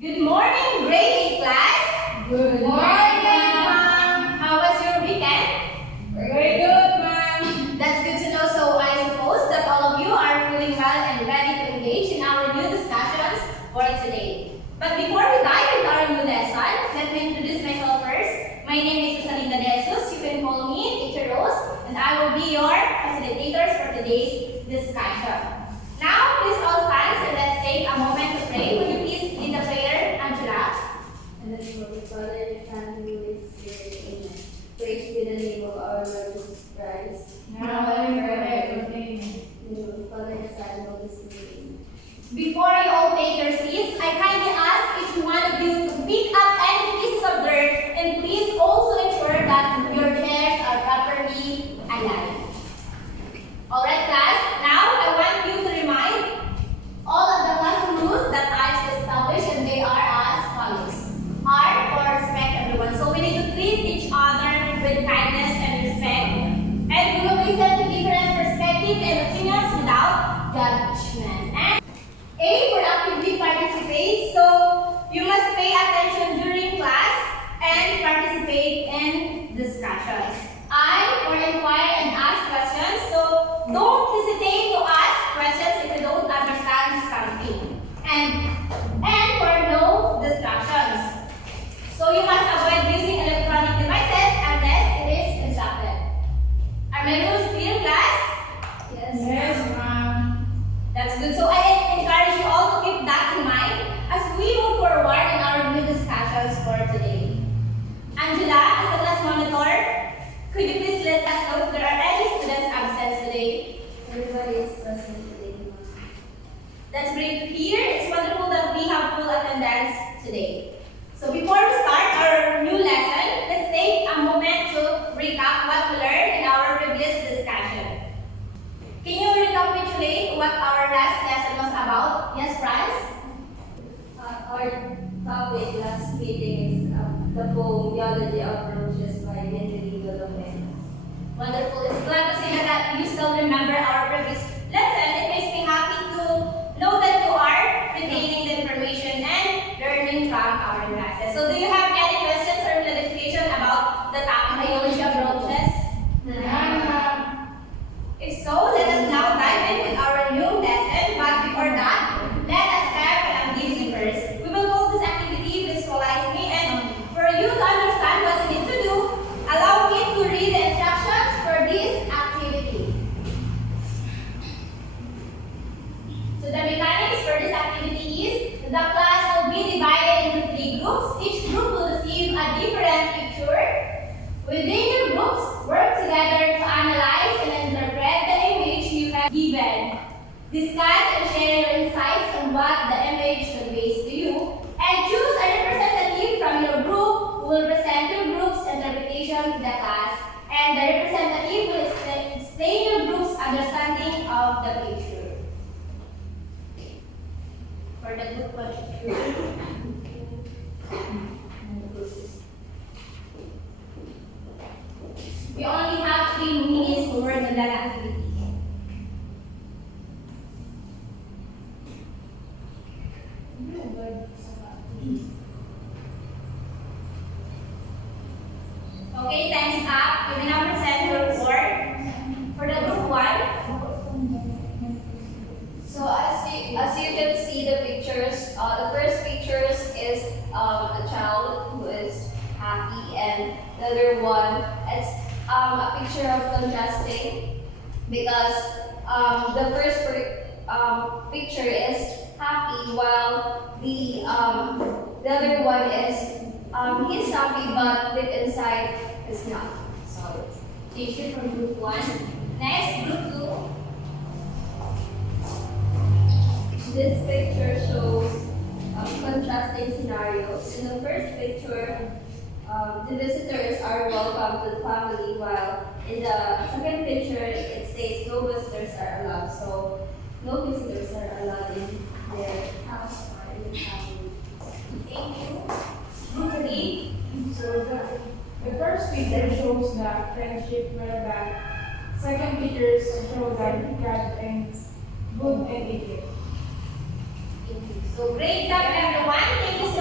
Good morning, grade 8 class. Good morning, ma'am. How was your weekend? Very good, ma'am. That's good to know. So I suppose that all of you are feeling well and ready to engage in our new discussions for today. But before we dive into our new lesson, let me introduce myself first. My name is Rosalinda De Jesus. You can call me Teacher Rose, and I will be your facilitators for today's discussion. Now, please all stand and let's take a moment to pray. Would you please lead the prayer, Angela? And the name of the Father, and the Son, and the Holy Spirit. Amen. Praise be the name of our Lord Jesus Christ. Now and forever. Amen. In the name of the Father, the Son, and the Holy Spirit. Amen. Before you all take your seats, I kindly ask each one of you to pick up any pieces of dirt and please also ensure that your chairs are properly aligned. Alright class, now I want you to remind all of the classroom rules that I've established, and they are as follows. R for respect everyone. So we need to treat each other with kindness and respect. And we will listen to different perspectives and opinions without judgment. And A for actively participate. So you must pay attention during class and participate in discussions. I for inquire and ask questions. So don't hesitate to ask questions if you don't understand something. And for no distractions. So you must avoid using electronic devices unless it is instructed. Are my rules clear, class? Yes, ma'am. That's good. So I encourage you all to keep that in mind as we move forward in our new discussions for today. Angela, as the class monitor, could you please let us know if there are any students absent today? Everybody is present today, ma'am. That's great to hear. It's wonderful that we have full attendance today. So before we start our new lesson, let's take a moment to recap what we learned in our previous discussion. Can you recapitulate what our last lesson was about? Yes, Franz? Our topic last meeting is the poem Theology Approaches by Benedicto Lopez. Wonderful. It's glad to see that you still remember our previous lesson. It makes me happy to know that you are retaining the information and learning from our classes. So do you have any questions or clarification about the topic theology approaches? If so, let us now dive in with our new lesson. But before that, let us have an activity first. We will call this activity Visualize Me, and for you to understand what you need to do, allow me to read the instructions for this activity. So the mechanics for this activity is the class will be divided into 3 groups. Each group will receive a different picture. Within your groups, work together to analyze and interpret the image you have given. Discuss and share your insights on what the image conveys to you. And choose a representative from your group who will present your group's interpretation to the class. And the representative will explain your group's understanding of the picture. For the group picture. We only have 3 minutes to work on that activity. Okay, time's up. You may now present your report for the group 1. So as you can see the pictures, the first pictures is a child who is happy, and the other one it's a picture of contrasting because the first picture is happy while the other one is he's happy but deep inside is not. So Picture from group 1. Next, group 2. this picture shows contrasting scenarios. In the first picture, the visitors are welcome to the family, while in the second picture, it states no visitors are allowed. So, no visitors are allowed in their house or in the family. Thank you. Group 3. So the first picture shows the friendship whereby second pictures show that God and good and evil. So great job everyone. Thank you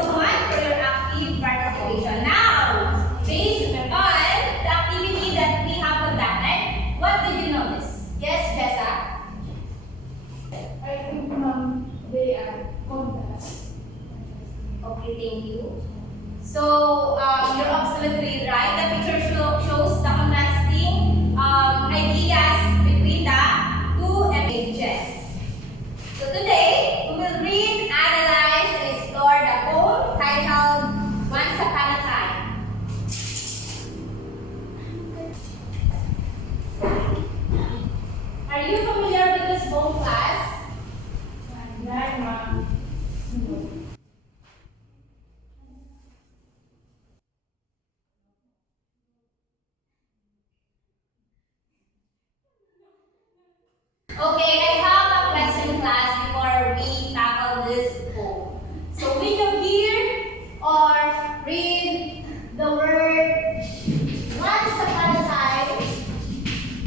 Contrast. Okay, thank you. So, you're absolutely right. The picture shows the contrasting ideas between the two images. So today, we will read, analyze, and explore the poem titled Once Upon a Time. Are you familiar with this poem, class? Yan, ma'am. Okay, I have a question, class, before we tackle this poem. So when you hear or read the word once upon a time,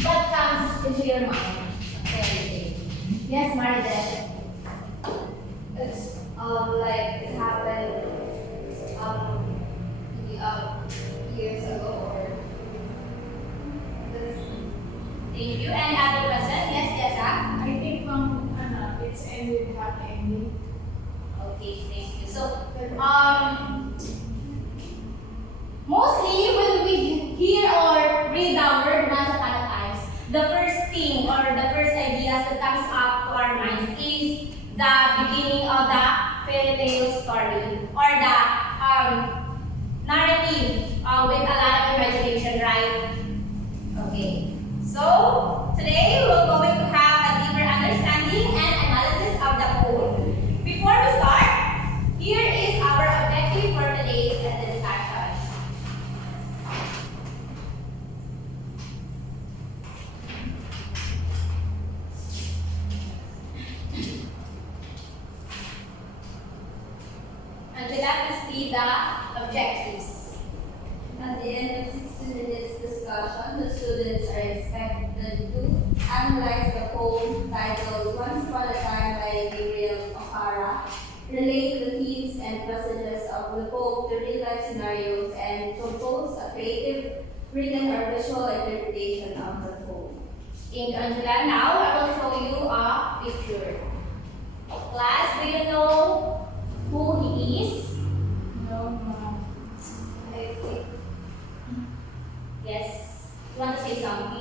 what comes into your mind? Okay. Yes, Maridel. It's like it happened years ago or this. Thank you. Any other question? Yes, yes, I think, ma'am, it's ended happy ending. Okay, thank you. So, mostly when we hear or read the word once upon a time, the first thing or the first ideas that comes up to our minds is the beginning of the fairy tale story or the narrative with a lot of imagination, right? Okay. So, today we're going to have a deeper understanding and analysis of the poem. Before we start, here is our objective for today's discussion. Angela, please read the objectives. At the end of 60 minutes discussion, the students are expected to analyze the poem titled Once Upon a Time by Gabriel O'Hara, relate the themes and messages of the poem to real-life scenarios, and compose a creative written or visual interpretation of the poem. Thank you, Angela. Now I will show you a picture. Class, do you know who he is? No, ma'am. I think Yes. You want to say something?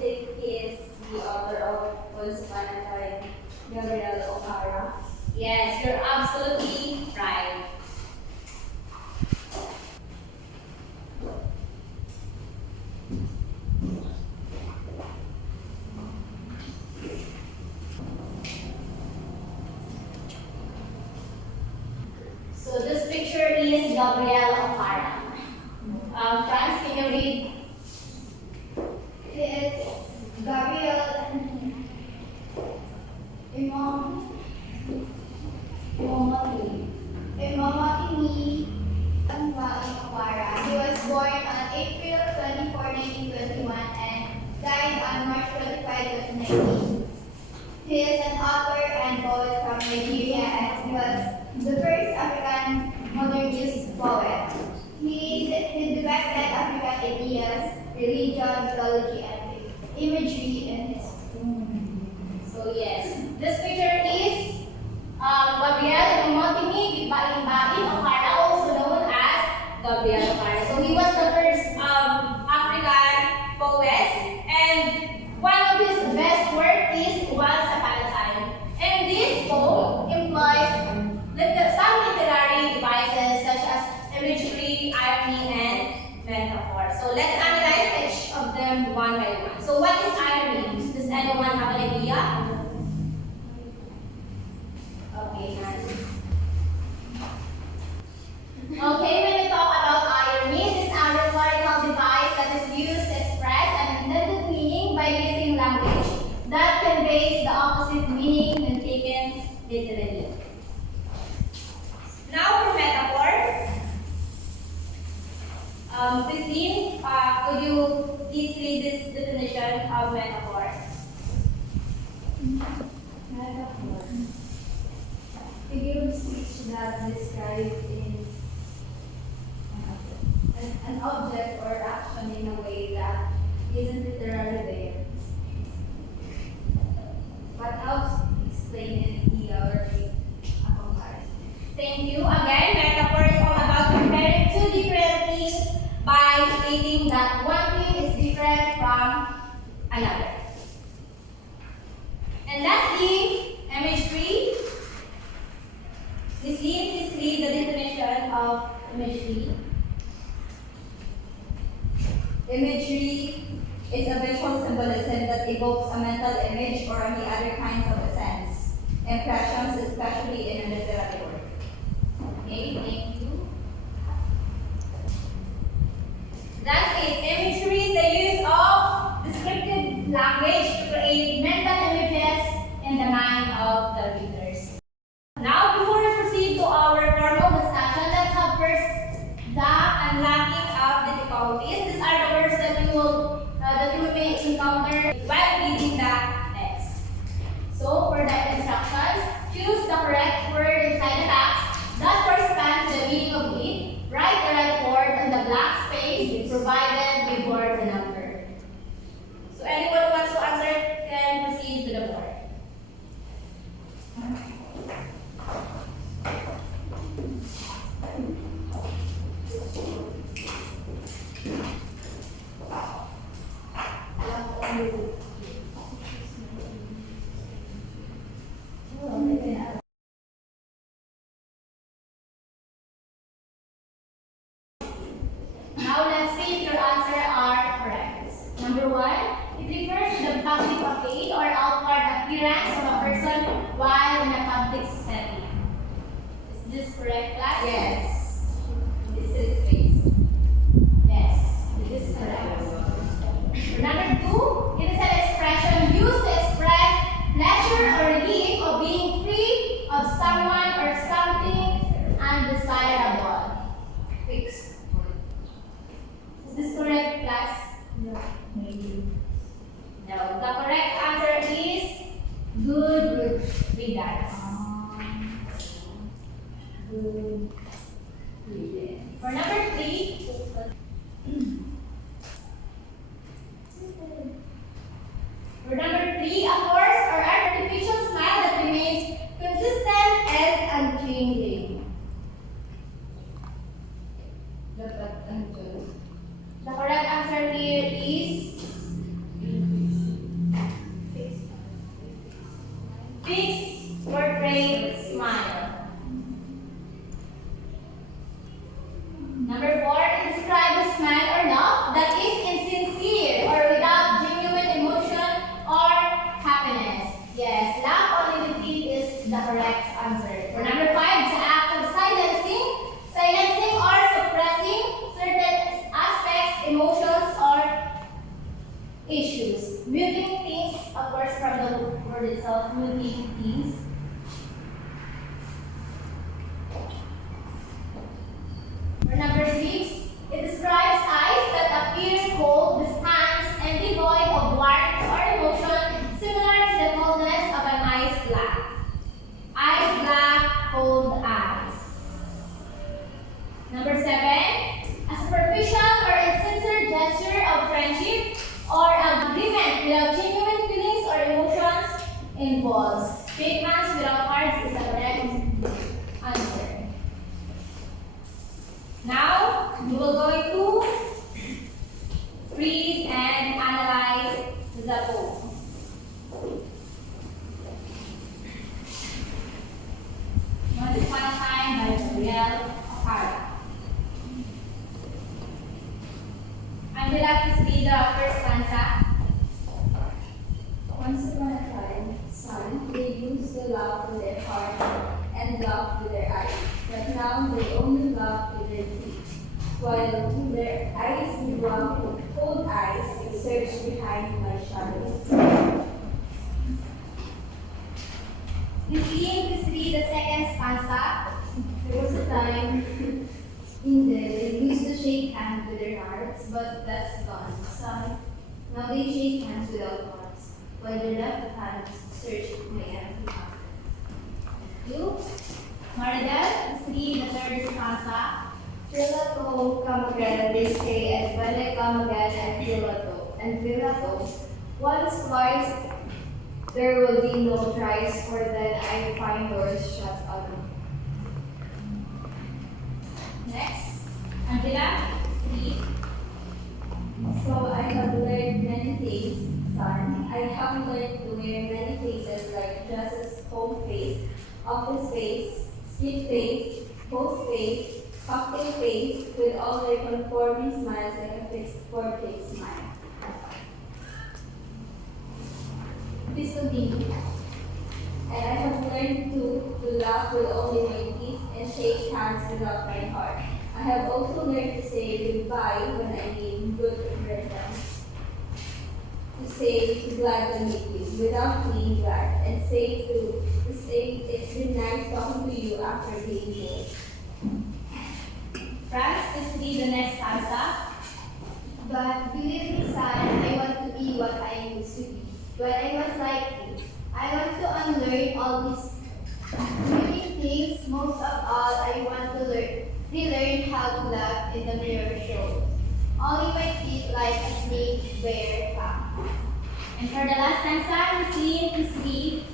he is the author of Once Upon a Time, Gabriel O'Hara. Yes, you're absolutely right. So this picture is Gabriel O'Hara. Franz, can you read? It's Gabriel Imamati Aquara. He was born on April 24, 1921 and died on March 25, 2019. He is an author and poet from Nigeria and he was the first African modernist poet. He depicted African ideas, religion, mythology, and imagery in his So yes, this picture is Gabriel Imotimi Bain O'Hara, also known as Gabriel O'Hara. So he was the first African poet, and one of his best work is Once Upon a Time. And this poem employs some literary devices such as imagery, irony, and metaphor. So let's analyze each of them one by one. So what is irony? Does anyone have an idea? Okay, Nancy. Okay, when we talk about irony, it is a rhetorical device that is used to express an intended meaning by using language that conveys the opposite meaning when taken literally. Now for metaphor. Christine, could you please read this definition of metaphor? Metaphor. Figure of speech that describes an object or action in a way that isn't literally there, but helps explain an idea imagery. Imagery is a visual symbolism that evokes a mental image or any other kinds of sense, impressions, especially in a literary work. Okay, thank you. That's it. Imagery is the use of descriptive language to create mental images in the mind of the readers. Now, before we proceed to our formal discussion, let's have first the unlocking of difficulties. These are the words that you may encounter while reading the text. So, for the instructions, choose the correct word inside the box that corresponds to the meaning of it. Write the right word on the blank space provided before the number. So, anyone who wants to answer can proceed to the board. Now let's see if your answers are correct. Number one, it refers to the public facade or outward appearance of a person while in a public setting. Is this correct, class? Yes. This is face. Yes, this is correct. Number two, it is an expression used to express pleasure or relief of being free of someone or something undesirable. Fix. Is this correct, class? No. Maybe. No. The correct answer is good readers. Good. For number three, a forced or artificial smile that remains consistent and unchanging. Dapat andun. The correct answer here is fixed portrait smile. Number four, it describes a smile or laugh that is insincere or without genuine emotion or happiness. Yes, laugh only with teeth is the correct answer. For number five, the act of silencing or suppressing certain aspects, emotions, or issues. Muting things, of course, from the word itself, muting things. For number six, it describes eyes that appear cold, distant, and devoid of warmth or emotion, similar to the coldness of an ice block. Ice black, cold eyes. Number seven, a superficial or insincere gesture of friendship or agreement without genuine feelings or emotions involves. Statements without hearts is the correct answer. Now, we will going to read and analyze the poem. Once Upon a Time by Gabriel O'Hara. Angela, please read the first stanza. Once upon a time, son, they used to laugh with their hearts and laugh with their eyes, but now they only laugh with their teeth, while their eyes belong with cold eyes they search behind my shadows. Please read the second stanza. There was a time in there they used to shake hands with their hearts, but that's gone, son. Now they shake hands without hearts, while their left hands search my empty heart. You, Maridel, please read the third stanza. Filato, come again, they say, and when I come again, and Filato, once, twice, there will be no tries, for then I find doors shut on me. Next, Angela, please read. So I have learned many things, son. I have learned to wear many faces like dresses, home face, office face, street face, post face, cocktail face with all their conforming smiles like a fixed portrait smile. Please continue. And I have learned to laugh with only my teeth and shake hands without my heart. I have also learned to say goodbye when I mean good riddance. To say glad to meet you without being glad, and to say it's been nice talking to you after being here. Franz, please read the next stanza. But believe me, son, I want to be what I used to be. When I was like you, I want to unlearn all these many things. Most of all, I want to relearn how to laugh in the mirror show. Only my feet like a snake bear fang. And for the last stanza, Christine, please read.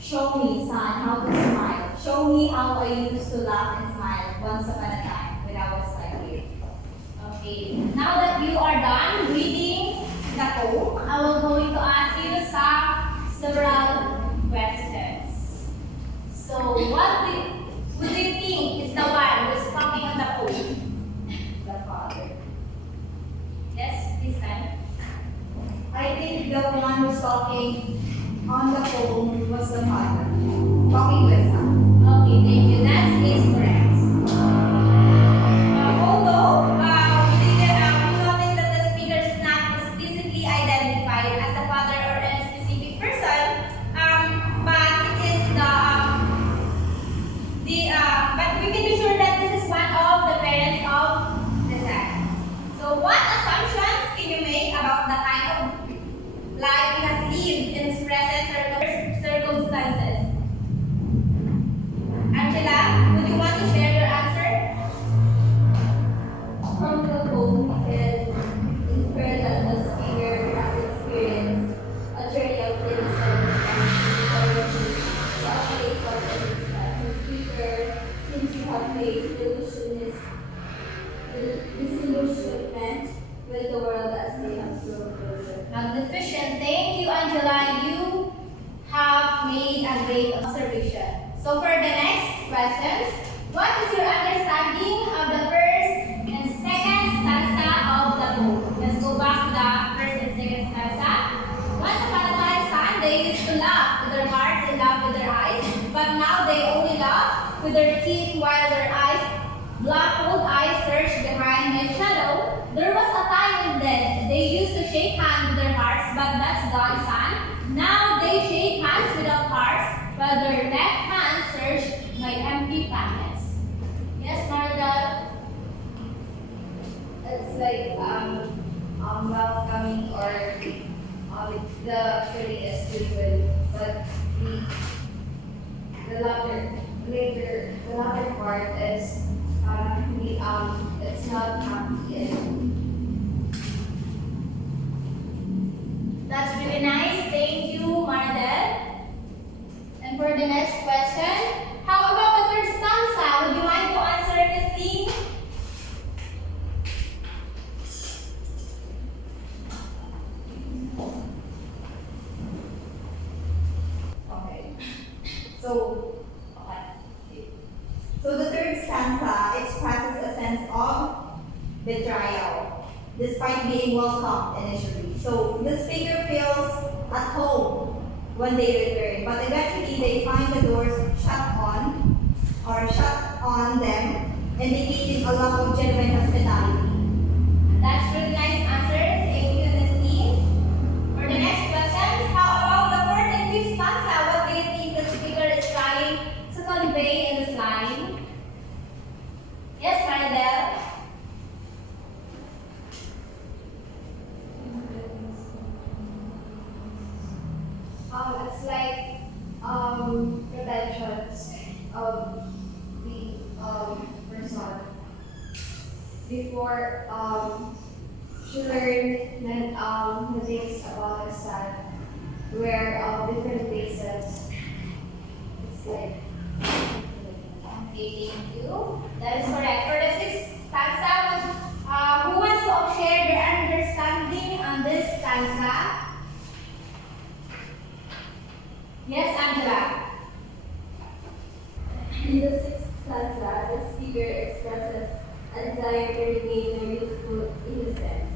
Show me, son, how to smile. Show me how I used to laugh and smile once upon a time when I was like you. Okay, now that you are done reading the poem, I will going to ask you several questions. So, who do you think is the one who is talking on the poem? The father. Yes, this time. I think the one who's talking on the phone was the father, talking with son. Okay, thank you. That is correct. Although we noticed that the speaker is not explicitly identified as the father or a specific person, but it is but we can be sure that this is one of the parents of the son. So, what assumptions can you make about the kind of life he has lived in his present circumstances? Angela, would you want to share your answer? From the poem, we can infer that the speaker has experienced a journey of innocence and sincerity, the updates of innocence. The speaker seems to have faced disillusionment with the world as they have grown closer. Magnificent. Thank you, Angela. You have made a great observation. So for the next questions, what is your understanding of the first and second stanza of the poem? Let's go back to the first and second stanza. Once upon a time, son, they used to laugh with their hearts and laugh with their eyes, but now they only laugh with their teeth while their black old eyes search behind my shadow. There was a time when then they used to shake hands with their hearts, but that's gone, son. Now they shake hands without hearts, while their left hands search my empty pockets. Yes, Marga? It's like welcoming or the feeling is good, but the latter part is it's not happy and That's really nice. Thank you, Mardel. And for the next question, how about the third stanza? Would you mind to answer, Christine? Okay. So the third stanza expresses a sense of betrayal, despite being welcomed initially. So the speaker feels at home when they return, but eventually they find the doors shut on them, indicating a lack of genuine hospitality. That's really nice answer. Thank you, Christine. For the next question, how about the fourth and fifth stanza? What do you think the speaker is trying to convey in this line? Yes, Mardel. it's like pretensions of the person before she learned the things about herself where different places it's like Okay, thank you. That is correct. For the sixth stanza, who wants to share their understanding on this stanza? Yes, Angela. In the sixth stanza, the speaker expresses a desire to regain their youthful innocence,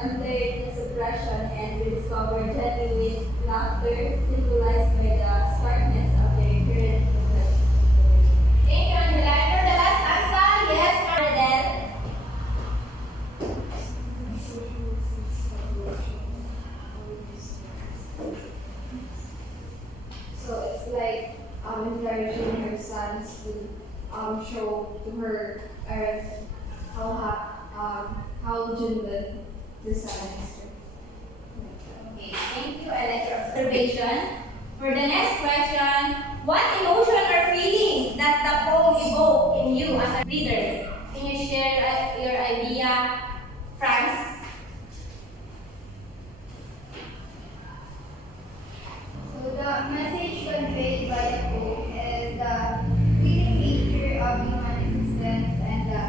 amid the suppression and rediscover genuine laughter symbolized by the starkness of their current profession. Thank you, Angela. And for the last stanza, yes, Maridel. So it's like encouraging her sons to show to her parents how genuine the son is. Okay, thank you. I like your observation. For the next question, what emotion or feelings does the poem evoke in you as a reader? Can you share your idea, Franz? So the message conveyed by the poem is the fleeting nature of human existence and the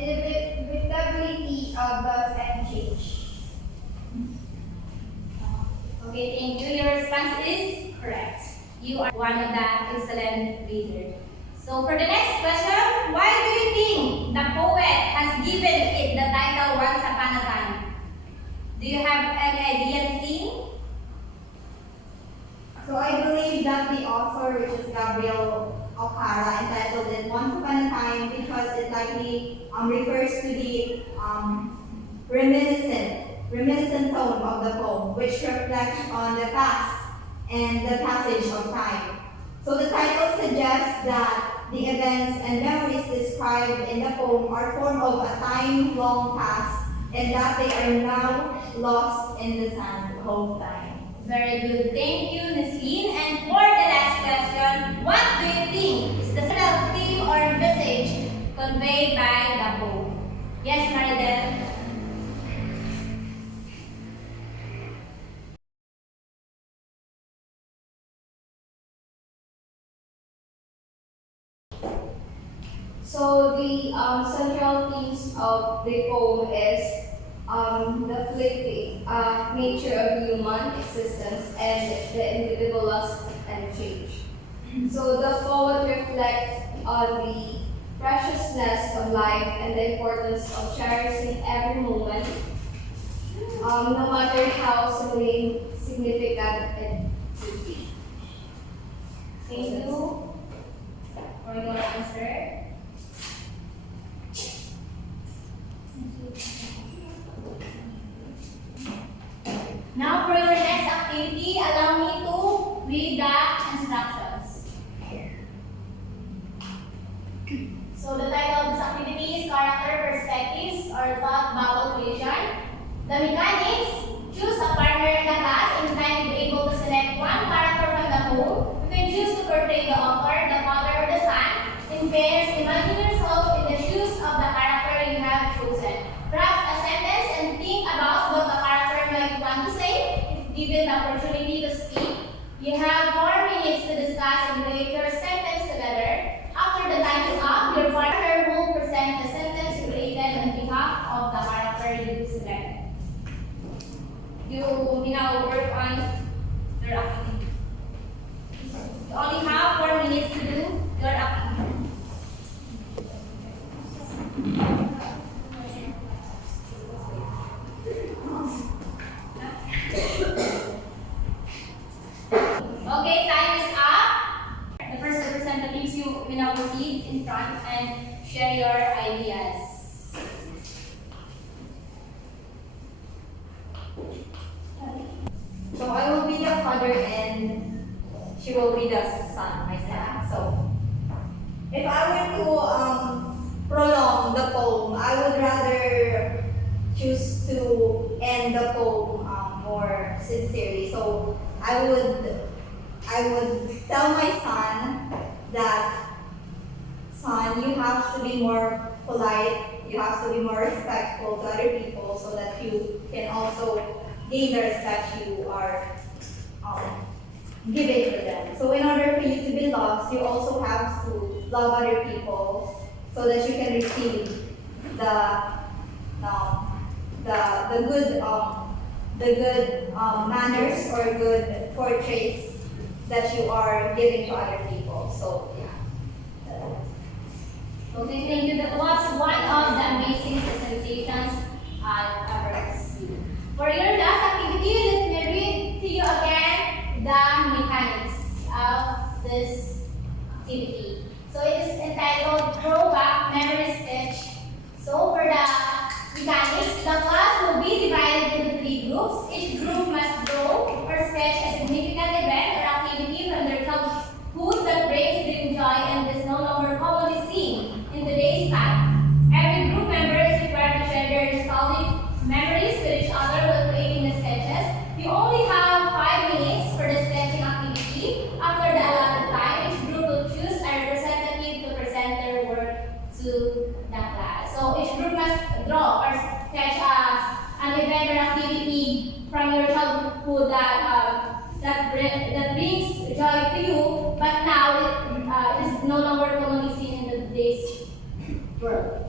inevitability of loss and change. Okay, thank you. Your response is correct. You are one of the excellent readers. So for the next question, why do you think the poet has given it the title Once Upon a Time? Do you have any idea, Christine? So I believe that the author, which is Gabriel Alcara, entitled it Once Upon a Time because it likely refers to the reminiscent tone of the poem, which reflects on the past and the passage of time. So the title suggests that the events and memories described in the poem are form of a time long past and that they are now lost in the sand of time. Very good. Thank you, Nasleen. And for the last question, what do you think is the central theme or message conveyed by the poem? Yes, Maridel. So the central themes of the poem is the fleeting nature of human existence and the individual loss and change. So the poet reflects on the preciousness of life and the importance of cherishing every moment, no matter how significant it could be. Thank you for your answer. Now for your next activity, allow me to read the instructions. So the title of this activity is Character Perspectives or Thought Bubble Creation. The mechanics: choose a partner in the class and time to be able to select one character from the poem. You can choose to portray the author, the father, or the son. In pairs, imagine yourself in the shoes of the character you have chosen. Craft a sentence and think about what the character might want to say. If given the opportunity to speak, you have 4 minutes to discuss and create your sentence together. After the time is up, your partner will present the sentence created on behalf of the character you select. You will now work on your activity. You only have 4 minutes to do your activity. Okay, time is up. The first representatives, you will now proceed in front and share your ideas. So I will be the father and she will be the son, my son. So if I were to prolong the poem, I would rather choose to end the poem more sincerely. So I would tell my son that, son, you have to be more polite, you have to be more respectful to other people so that you can also gain the respect you are giving to them. So in order for you to be loved, you also have to love other people so that you can receive the good manners or good portraits that you are giving to other people. So yeah. Okay, thank you. That was one of the amazing presentations I've ever seen. For your last activity, let me read to you again the mechanics of this activity. So it is entitled Throwback Memory Sketch. So for the mechanics, the class will be divided into 3 groups. Each group must draw or sketch a significant event or activity from their childhood that brings them joy and is no longer commonly seen in today's time. Every group member is required to share their nostalgic memories with each other while creating the sketches. You only have 5 minutes for the sketching activity. After the allotted time, each group will choose a representative to present their work to the class. So each group must draw or sketch an event or activity from your childhood that brings joy to you, but now it is no longer commonly seen in today's world.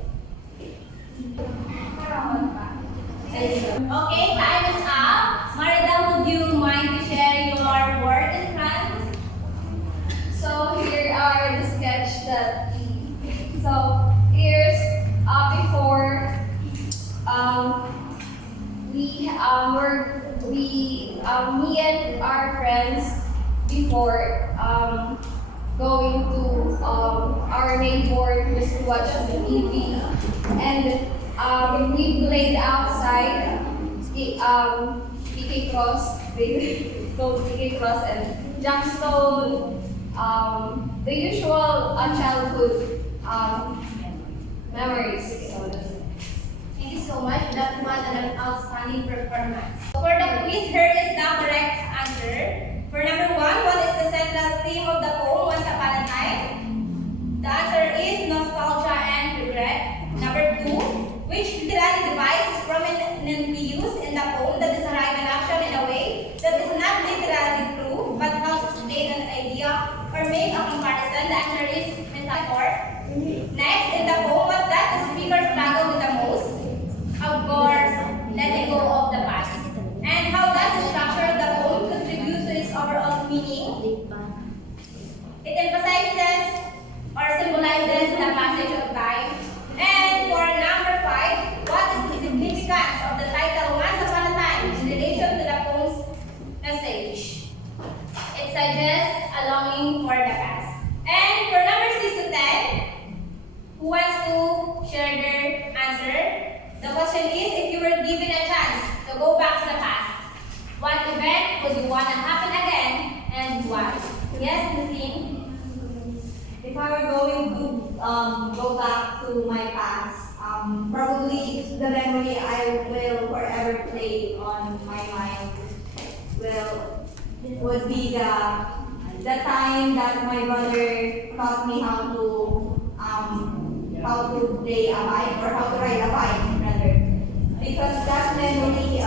Okay, time is up. Marida, would you mind to share your work in front? So here are the sketch that we. So here's before me and our friends before going to our neighbor just to watch the TV, and we played outside. PK Cross, it's called PK Cross and Jackstone. The usual childhood memories. So that's it. Thank you so much. That was an outstanding performance. For the quiz, here is the correct answer. For number 1, what is the central theme of the poem Once Upon a Time? The answer is nostalgia and regret. Number 2, which literary device is prominently used in the poem that describes an action in a way that is not literally true but helps explain an idea or make a comparison? The answer is metaphor. Next, in the poem, what does the speaker struggle with the most? Of course, letting go of the past. And how does the structure of the poem contribute to its overall meaning? It emphasizes or symbolizes the passage of time. And for number 5, what is the significance of the title Once Upon a Time in relation to the poem's message? It suggests a longing for the past. And for number 6 to 10, who wants to share their answer? The question is, if you were given a chance to go back to the past, what event would you want to happen again and why? Yes, Christine? If I were going to go back to my past, probably the memory I will forever play on my mind would be the time that my brother taught me how to play a bike or how to ride a bike rather, because that memory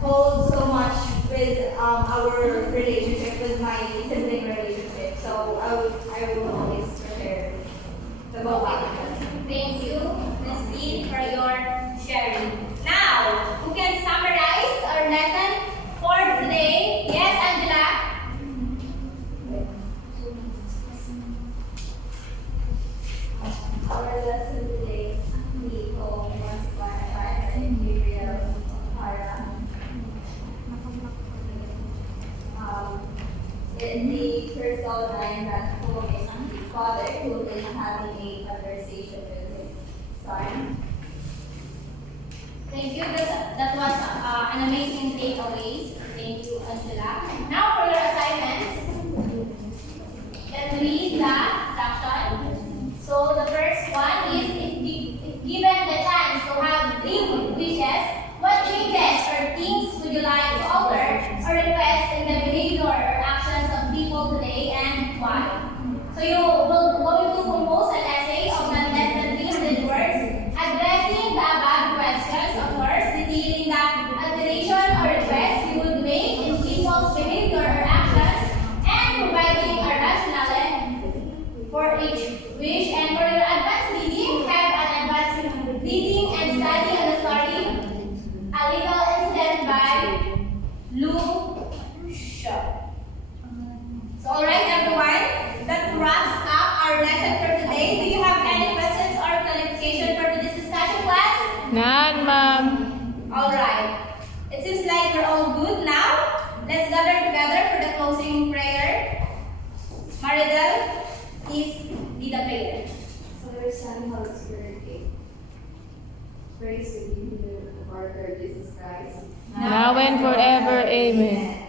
holds so much with our relationship, with my sibling relationship. So I will always prefer to go back. Thank you, Ms. Dean, for your sharing. Now, who can summarize our lesson for today? Yes, Angela? Our lesson today is the poem Once Upon a Time by Gabriel Hara. In the first line, that poem is the father who is having a conversation with his son. Thank you. That was an amazing takeaways. Thank you, Angela. Now for your assignments. Let's read the instruction. So the first one is, if given the chance to have 3 wishes, what changes or things would you like to alter or request in the behavior or actions of people today and why? So you will going to compose an essay of not less than 300 words addressing the above questions, of course, detailing the alteration or request you would make in people's behavior or actions and providing a rationale for each wish. And for your advanced reading, have an advanced reading and study on the story A Little Incident by Lou Shaw. So alright everyone, that wraps up our lesson for today. Do you have Maridel, please lead the prayer. Father, Son, Holy Spirit, amen. Praise to you, the Lord Jesus Christ. Now and forever, amen.